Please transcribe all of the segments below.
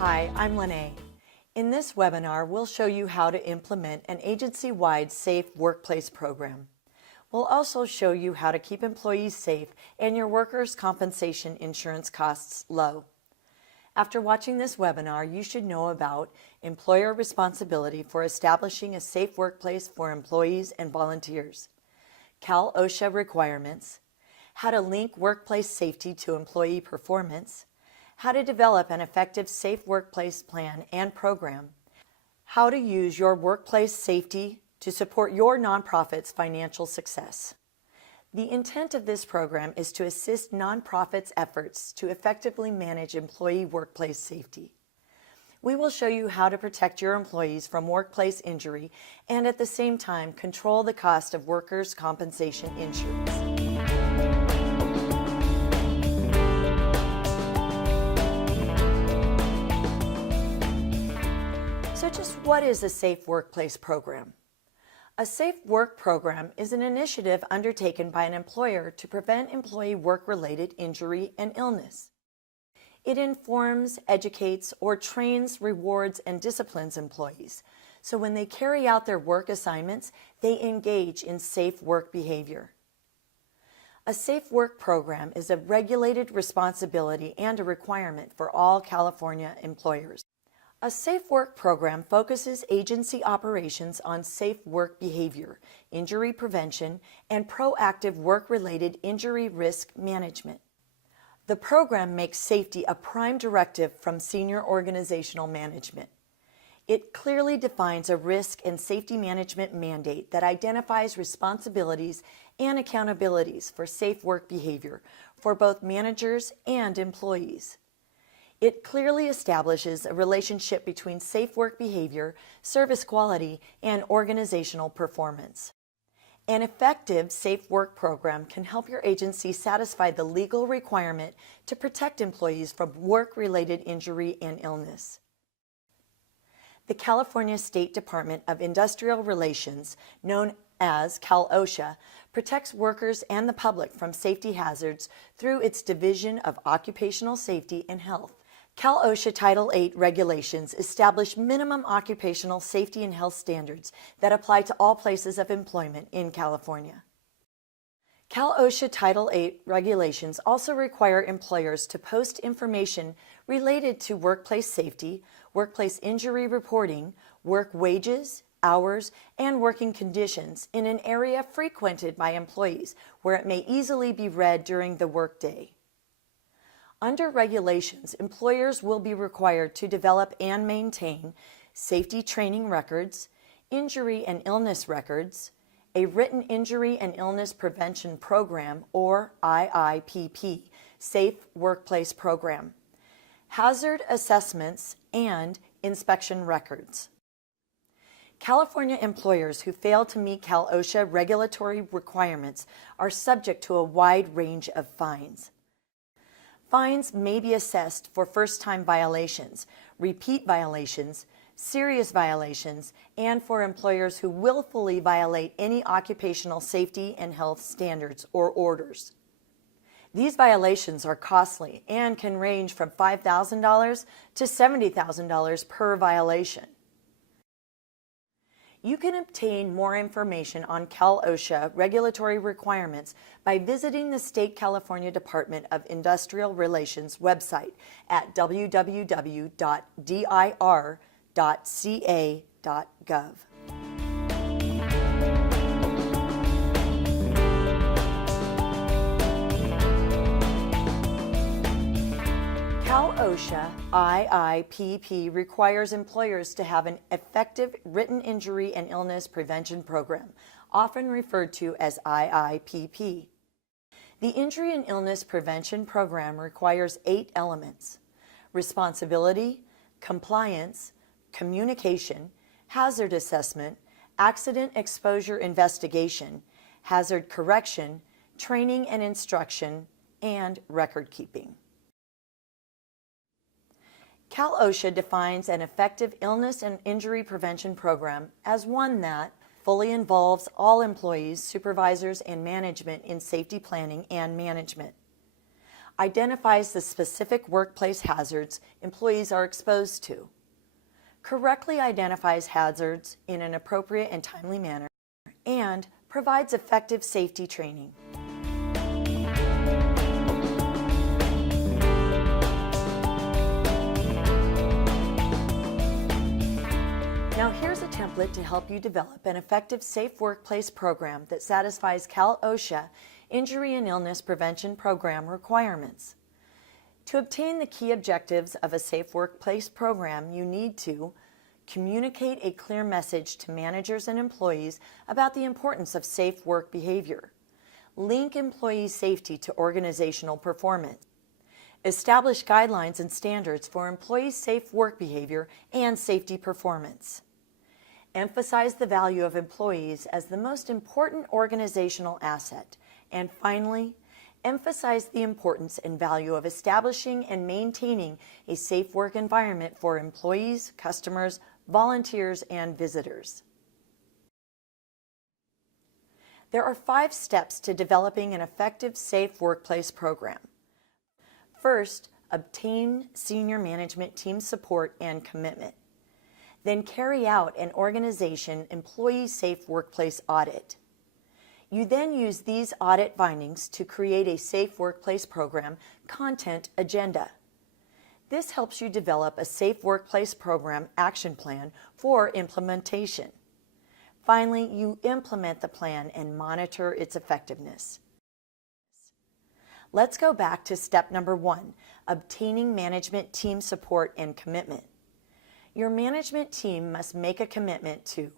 Hi, I'm Lene. In this webinar, we'll show you how to implement an agency-wide safe workplace program. We'll also show you how to keep employees safe and your workers' compensation insurance costs low. After watching this webinar, you should know about employer responsibility for establishing a safe workplace for employees and volunteers, Cal/OSHA requirements, how to link workplace safety to employee performance, how to develop an effective safe workplace plan and program, how to use your workplace safety to support your nonprofit's financial success. The intent of this program is to assist nonprofits' efforts to effectively manage employee workplace safety. We will show you how to protect your employees from workplace injury and at the same time control the cost of workers' compensation insurance. So just what is a safe workplace program? A safe work program is an initiative undertaken by an employer to prevent employee work-related injury and illness. It informs, educates, or trains, rewards, and disciplines employees, so when they carry out their work assignments, they engage in safe work behavior. A safe work program is a regulated responsibility and a requirement for all California employers. A safe work program focuses agency operations on safe work behavior, injury prevention, and proactive work-related injury risk management. The program makes safety a prime directive from senior organizational management. It clearly defines a risk and safety management mandate that identifies responsibilities and accountabilities for safe work behavior for both managers and employees. It clearly establishes a relationship between safe work behavior, service quality, and organizational performance. An effective safe work program can help your agency satisfy the legal requirement to protect employees from work-related injury and illness. The California State Department of Industrial Relations, known as CalOSHA, protects workers and the public from safety hazards through its Division of Occupational Safety and Health. Cal/OSHA Title VIII regulations establish minimum occupational safety and health standards that apply to all places of employment in California. Cal/OSHA Title VIII regulations also require employers to post information related to workplace safety, workplace injury reporting, work wages, hours, and working conditions in an area frequented by employees where it may easily be read during the workday. Under regulations, employers will be required to develop and maintain safety training records, injury and illness records, a written injury and illness prevention program, or IIPP, safe workplace program, hazard assessments, and inspection records. California employers who fail to meet Cal/OSHA regulatory requirements are subject to a wide range of fines. Fines may be assessed for first-time violations, repeat violations, serious violations, and for employers who willfully violate any occupational safety and health standards or orders. These violations are costly and can range from $5,000 to $70,000 per violation. You can obtain more information on Cal/OSHA regulatory requirements by visiting the State California Department of Industrial Relations website at www.dir.ca.gov. Cal/OSHA IIPP requires employers to have an effective written injury and illness prevention program, often referred to as IIPP. The Injury and Illness Prevention Program requires 8 elements: responsibility, compliance, communication, hazard assessment, accident exposure investigation, hazard correction, training and instruction, and record keeping. Cal/OSHA defines an effective illness and injury prevention program as one that fully involves all employees, supervisors, and management in safety planning and management. identifies the specific workplace hazards employees are exposed to, correctly identifies hazards in an appropriate and timely manner, and provides effective safety training. Now here's a template to help you develop an effective safe workplace program that satisfies Cal/OSHA Injury and Illness Prevention Program requirements. To obtain the key objectives of a safe workplace program, you need to communicate a clear message to managers and employees about the importance of safe work behavior, link employee safety to organizational performance, establish guidelines and standards for employee safe work behavior and safety performance, emphasize the value of employees as the most important organizational asset, and finally, emphasize the importance and value of establishing and maintaining a safe work environment for employees, customers, volunteers, and visitors. There are 5 steps to developing an effective safe workplace program. First, obtain senior management team support and commitment. Then carry out an organization employee safe workplace audit. You then use these audit findings to create a safe workplace program content agenda. This helps you develop a safe workplace program action plan for implementation. Finally, you implement the plan and monitor its effectiveness. Let's go back to step number 1, obtaining management team support and commitment. Your management team must make a commitment to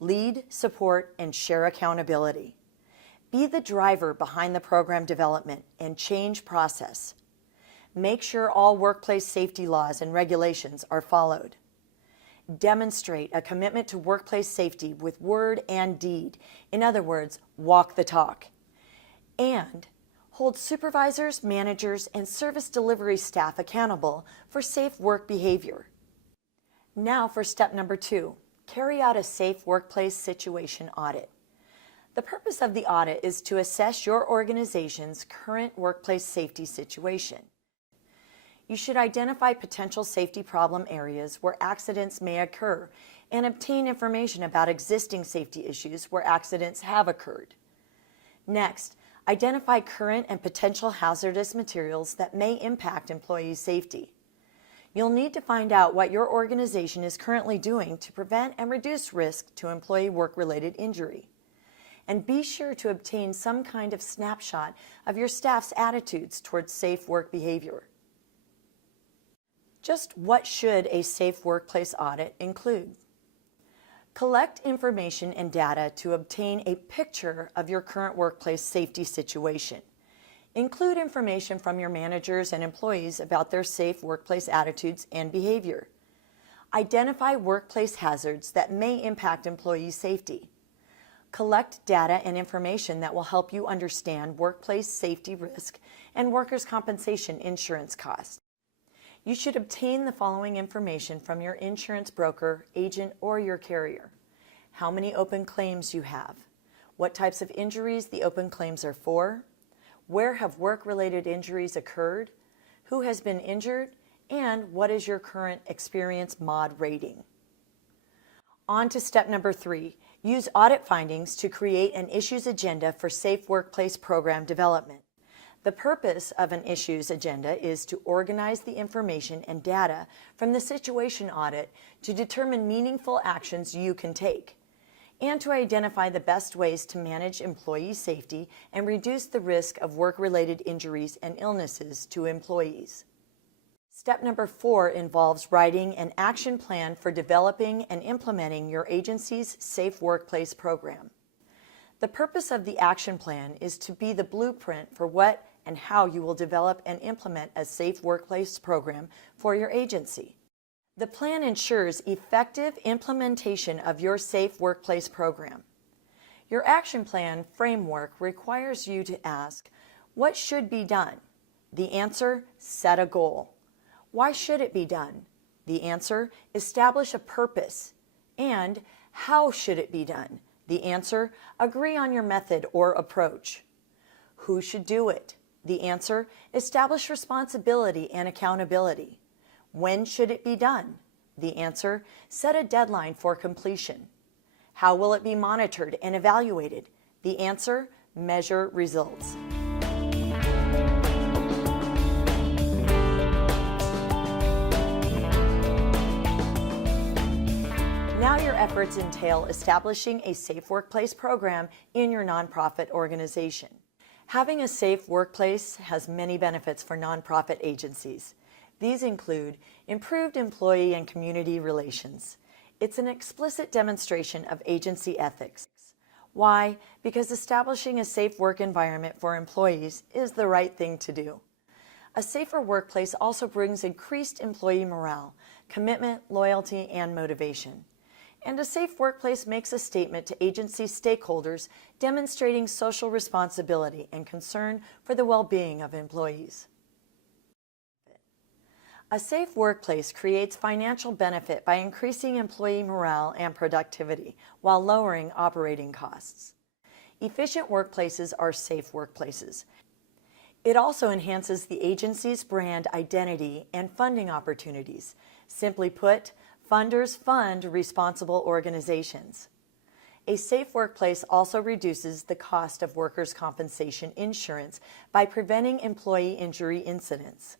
lead, support, and share accountability. Be the driver behind the program development and change process. Make sure all workplace safety laws and regulations are followed. Demonstrate a commitment to workplace safety with word and deed. In other words, walk the talk. And hold supervisors, managers, and service delivery staff accountable for safe work behavior. Now for step number 2, carry out a safe workplace situation audit. The purpose of the audit is to assess your organization's current workplace safety situation. You should identify potential safety problem areas where accidents may occur and obtain information about existing safety issues where accidents have occurred. Next, identify current and potential hazardous materials that may impact employee safety. You'll need to find out what your organization is currently doing to prevent and reduce risk to employee work-related injury. And be sure to obtain some kind of snapshot of your staff's attitudes towards safe work behavior. Just what should a safe workplace audit include? Collect information and data to obtain a picture of your current workplace safety situation. Include information from your managers and employees about their safe workplace attitudes and behavior. Identify workplace hazards that may impact employee safety. Collect data and information that will help you understand workplace safety risk and workers' compensation insurance costs. You should obtain the following information from your insurance broker, agent, or your carrier. How many open claims you have, what types of injuries the open claims are for, where have work-related injuries occurred, who has been injured, and what is your current experience mod rating. On to step number 3, use audit findings to create an issues agenda for safe workplace program development. The purpose of an issues agenda is to organize the information and data from the situation audit to determine meaningful actions you can take, and to identify the best ways to manage employee safety and reduce the risk of work-related injuries and illnesses to employees. Step number 4 involves writing an action plan for developing and implementing your agency's safe workplace program. The purpose of the action plan is to be the blueprint for what and how you will develop and implement a safe workplace program for your agency. The plan ensures effective implementation of your safe workplace program. Your action plan framework requires you to ask, what should be done? The answer, set a goal. Why should it be done? The answer, establish a purpose. And how should it be done? The answer, agree on your method or approach. Who should do it? The answer, establish responsibility and accountability. When should it be done? The answer, set a deadline for completion. How will it be monitored and evaluated? The answer, measure results. Now your efforts entail establishing a safe workplace program in your nonprofit organization. Having a safe workplace has many benefits for nonprofit agencies. These include improved employee and community relations. It's an explicit demonstration of agency ethics. Why? Because establishing a safe work environment for employees is the right thing to do. A safer workplace also brings increased employee morale, commitment, loyalty, and motivation. And a safe workplace makes a statement to agency stakeholders demonstrating social responsibility and concern for the well-being of employees. A safe workplace creates financial benefit by increasing employee morale and productivity while lowering operating costs. Efficient workplaces are safe workplaces. It also enhances the agency's brand identity and funding opportunities. Simply put, funders fund responsible organizations. A safe workplace also reduces the cost of workers' compensation insurance by preventing employee injury incidents.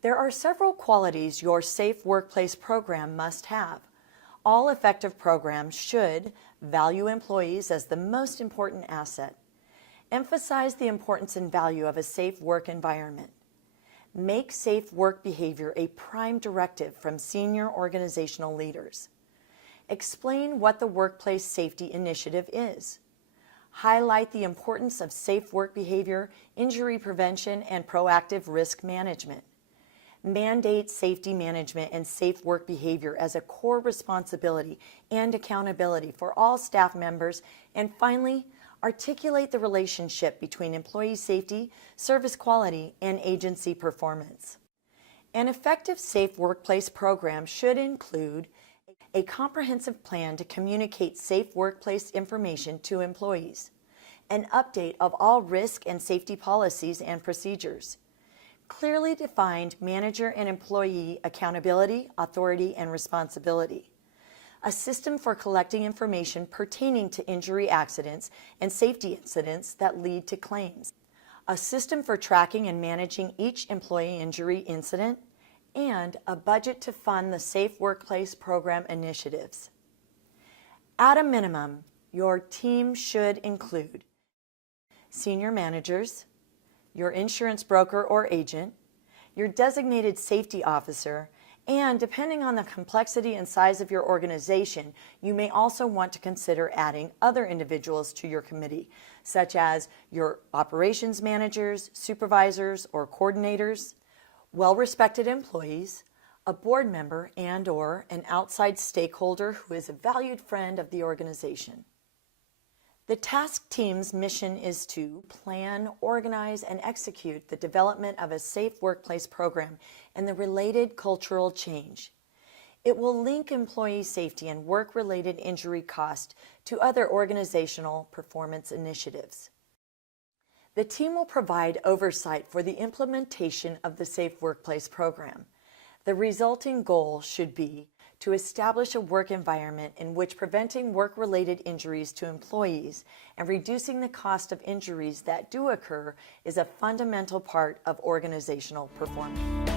There are several qualities your safe workplace program must have. All effective programs should value employees as the most important asset, emphasize the importance and value of a safe work environment, make safe work behavior a prime directive from senior organizational leaders, explain what the Workplace Safety Initiative is, highlight the importance of safe work behavior, injury prevention, and proactive risk management, mandate safety management and safe work behavior as a core responsibility and accountability for all staff members, and finally, articulate the relationship between employee safety, service quality, and agency performance. An effective safe workplace program should include a comprehensive plan to communicate safe workplace information to employees, an update of all risk and safety policies and procedures, clearly defined manager and employee accountability, authority, and responsibility, a system for collecting information pertaining to injury accidents and safety incidents that lead to claims, a system for tracking and managing each employee injury incident, and a budget to fund the Safe Workplace Program initiatives. At a minimum, your team should include senior managers, your insurance broker or agent, your designated safety officer, and depending on the complexity and size of your organization, you may also want to consider adding other individuals to your committee, such as your operations managers, supervisors, or coordinators, well-respected employees, a board member and/or an outside stakeholder who is a valued friend of the organization. The task team's mission is to plan, organize, and execute the development of a safe workplace program and the related cultural change. It will link employee safety and work-related injury cost to other organizational performance initiatives. The team will provide oversight for the implementation of the Safe Workplace Program. The resulting goal should be to establish a work environment in which preventing work-related injuries to employees and reducing the cost of injuries that do occur is a fundamental part of organizational performance.